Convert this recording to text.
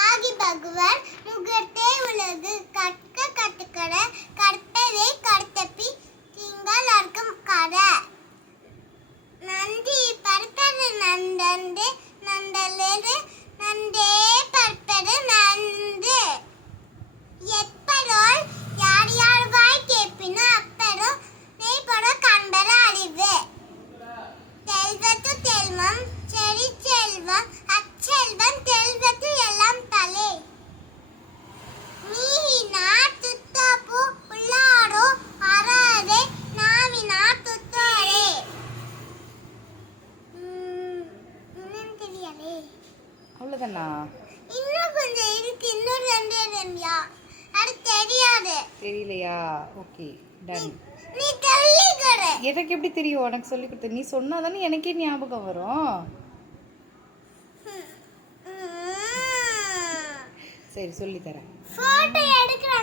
ஆகி பகவான் முகத்தே உலகு கற்க கட்டுக்கட கற்பதை கடுத்தப்பி திங்கள் அர்க்கம் கட நந்தி பற்பது நந்தந்து நந்தலது நந்தே பற்பது நந்து எப்படோல் யார் யார் வாய் கேட்பினோ அப்படோ நெய்படோ கண்பர அறிவு தெல்வத்து தெல்வம் செறி செல்வம் அச்செல்வம் தெல்வத்து எல்லாம் தலை நீனா துத்தாப்பு உள்ளாரோ அறாதே நாவினா துத்தாரே இன்னும் தெரியலே. அவ்வளோதானா? இன்னும் கொஞ்சம் இருக்கு. இன்னும் ரெண்டா அது தெரியாது. தெரியலையா? Okay done. நீ சொல்லிக்கற. எனக்கு எப்படி தெரியும்? உனக்கு சொல்லி கொடுத்த நீ சொன்னாதானே எனக்கே ஞாபகம் வரும். சரி சொல்லி தரேன். போட்டோ எடுக்க